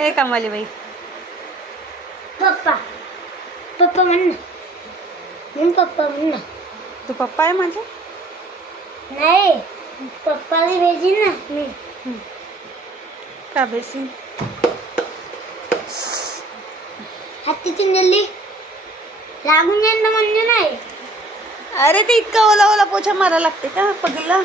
ए कामाली बाई पप्पा पप्पा म्हण ना. म्हणून पप्पा म्हण ना. तू पप्पा आहे माझे? नाही पप्पाला भेजी ना मी. का बेसी हातीतून जल्दी लागून जाईल ना म्हणजे नाही. अरे ते इतका ओला ओला पोछा मारा लागते का पगला?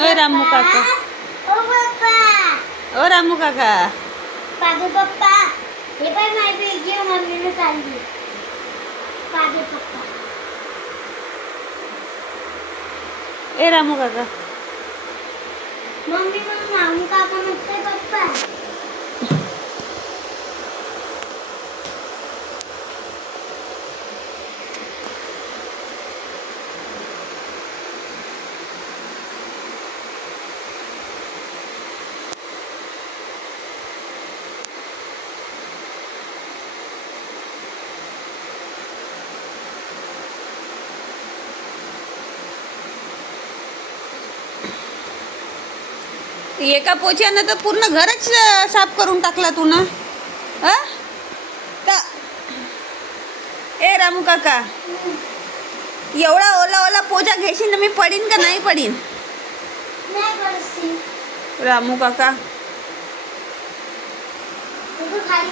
ओ रामू काका, ओ पप्पा, ओ रामू काका, पागे पप्पा, हे पाय माय भेजी मम्मीने काढली. पागे पप्पा, ए रामू काका, मम्मी पण रामू काका म्हणते पप्पा. एका पोछ्यानं तर पूर्ण घरच साफ करून टाकला तू ना. का ए रामू काका, एवढा ओला ओला पोछा घेशील तर मी पडीन का नाही पडीन? नाही पडसी रामू काका, तू खाली